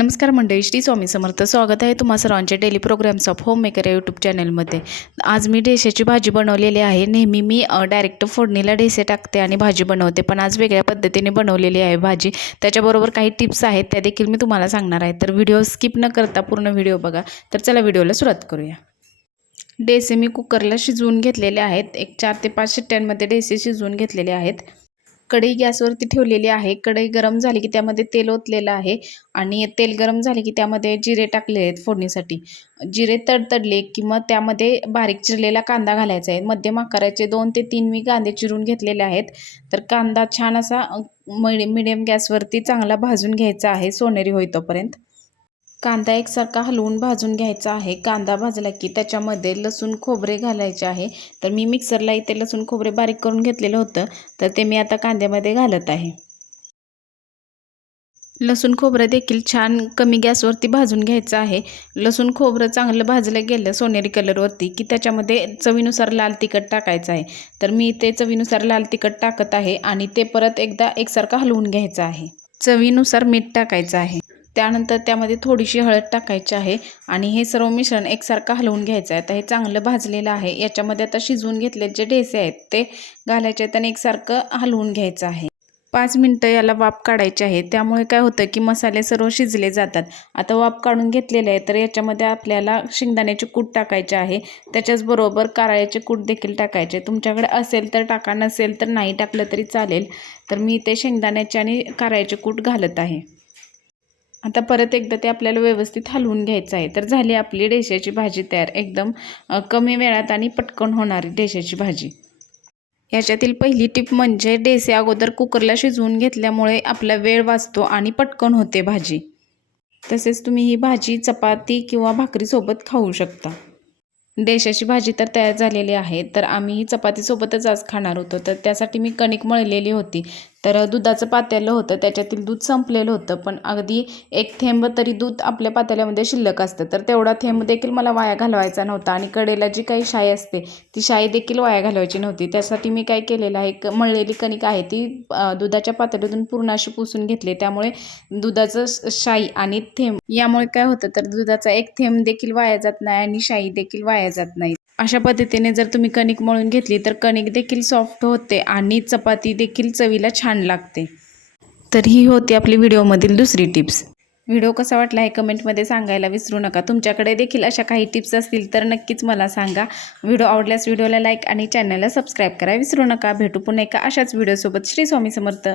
नमस्कार मंडळी श्री स्वामी समर्थ. स्वागत आहे तुम्हा सर्वांचे daily programmes of home maker या यूट्यूब चॅनलमध्ये आज मी ढेसाची भाजी बनवलेली आहे. नेहमी मी डायरेक्ट फोडणीला ढेसे टाकते आणि भाजी बनवते. पण आज वेगळ्या पद्धतीने बनवलेली आहे भाजी. त्याच्याबरोबर काही टिप्स आहेत त्या देखील मी तुम्हाला सांगणार आहे. तर व्हिडिओ स्किप न करता पूर्ण व्हिडिओ बघा. तर चला व्हिडिओला सुरुवात करूया. डेसे मी कुकरला शिजवून घेतलेले आहेत. एक चार ते पाच शिट्ट्यांमध्ये डेसे शिजवून घेतलेले आहेत. कढई गॅसवरती ठेवलेली आहे. कढई गरम झाली की त्यामध्ये तेल ओतलेलं आहे आणि तेल गरम झाले की त्यामध्ये जिरे टाकले आहेत फोडणीसाठी. जिरे तडतडले की मग त्यामध्ये बारीक चिरलेला कांदा घालायचा आहे. मध्यम आकाराचे दोन ते तीन मी कांदे चिरून घेतलेले आहेत. तर कांदा छान असा मिडियम गॅसवरती चांगला भाजून घ्यायचा आहे. सोनेरी होईतोपर्यंत कांदा एकसारखा हलवून भाजून घ्यायचा आहे. कांदा भाजला की त्याच्यामध्ये लसूण खोबरे घालायचे आहे. तर मी मिक्सरला इथे लसूण खोबरे बारीक करून घेतलेलं होतं. तर ते मी आता कांद्यामध्ये घालत आहे. लसूण खोबरं देखील छान कमी गॅसवरती भाजून घ्यायचं आहे. लसूण खोबरं चांगलं भाजलं गेलं सोनेरी कलरवरती की त्याच्यामध्ये चवीनुसार लाल तिखट टाकायचं आहे. तर मी ते चवीनुसार लाल तिखट टाकत आहे आणि ते परत एकदा एकसारखं हलवून घ्यायचं आहे. चवीनुसार मीठ टाकायचं आहे. त्यानंतर त्यामध्ये थोडीशी हळद टाकायची आहे आणि हे सर्व मिश्रण एकसारखं हलवून घ्यायचं आहे. आता हे चांगलं भाजलेलं आहे. याच्यामध्ये आता शिजवून घेतले जे ढेसे आहेत ते घालायचे आहेत आणि एकसारखं हलवून घ्यायचं आहे. पाच मिनटं याला वाफ काढायची आहे. त्यामुळे काय होतं की मसाले सर्व शिजले जातात. आता वाफ काढून घेतलेले आहे तर याच्यामध्ये आपल्याला शेंगदाण्याचे कूट टाकायचे आहे. त्याच्याचबरोबर कारळ्याचे कूट देखील टाकायचे तुमच्याकडे असेल तर टाका नसेल तर नाही टाकलं तरी चालेल. तर मी ते शेंगदाण्याचे आणि कारळ्याचे कूट घालत आहे. आता परत एकदा ते आपल्याला व्यवस्थित हलवून घ्यायचं आहे. तर झाली आपली डेशाची भाजी तयार. एकदम कमी वेळात आणि पटकन होणारी डेशाची भाजी. याच्यातील पहिली टिप म्हणजे डेसे अगोदर कुकरला शिजवून घेतल्यामुळे आपला वेळ वाचतो आणि पटकन होते भाजी. तसेच तुम्ही ही भाजी चपाती किंवा भाकरीसोबत खाऊ शकता. देशाची भाजी तर तयार झालेली आहे. तर आम्ही ही चपातीसोबतच आज खाणार होतो. तर त्यासाठी मी कणिक मळलेली होती. तर दुधाचं पातेलं होतं त्याच्यातील दूध संपलेलं होतं पण अगदी एक थेंब तरी दूध आपल्या पातेल्यामध्ये शिल्लक असतं. तर तेवढा थेंब देखील मला वाया घालवायचा नव्हता आणि कडेला जी काही शाई असते ती शाई देखील वाया घालवायची नव्हती. त्यासाठी मी काय केलेलं आहे क मळलेली कणिक आहे ती दुधाच्या पातळीतून पूर्ण अशी पुसून घेतली. त्यामुळे दुधाचं शाई आणि थेंब यामुळे काय होतं तर दुधाचा एक थेंब देखील वाया जात नाही आणि शाई देखील वाया जात नाही. अशा पद्धतीने जर तुम्ही कणिक मळून घेतली तर कणिक देखील सॉफ्ट होते आणि चपाती देखील चवीला छान लागते. तर ही होती आपली व्हिडिओमधील दुसरी टिप्स. व्हिडिओ कसा वाटला हे कमेंटमध्ये सांगायला विसरू नका. तुमच्याकडे देखील अशा काही टिप्स असतील तर नक्कीच मला सांगा. व्हिडिओ आवडल्यास व्हिडिओला लाईक आणि चॅनलला सबस्क्राईब करा. विसरू नका. भेटू पुन्हा एका अशाच व्हिडिओसोबत. श्री स्वामी समर्थ.